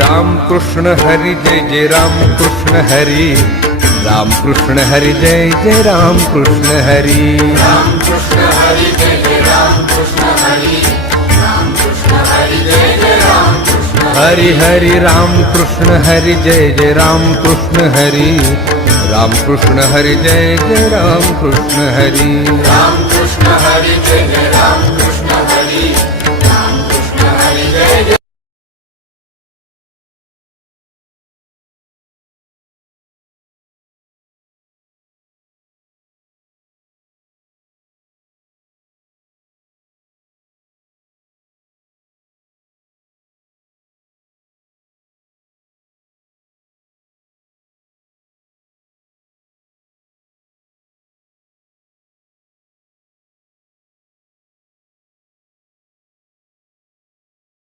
Ram Krishna Hari Jai Jai Ram Krishna Hari, Ram Krishna Hari Jai Jai Ram Krishna Hari, Ram Krishna Hari Jai Jai Ram Krishna Hari, Ram Krishna Hari Jai Jai Ram Krishna Hari Hari Ram Krishna Hari Jai Jai Ram Krishna Hari, Ram Krishna Hari Jai Jai Ram Krishna Hari, Ram Krishna Hari Jai Jai Ram Krishna Hari,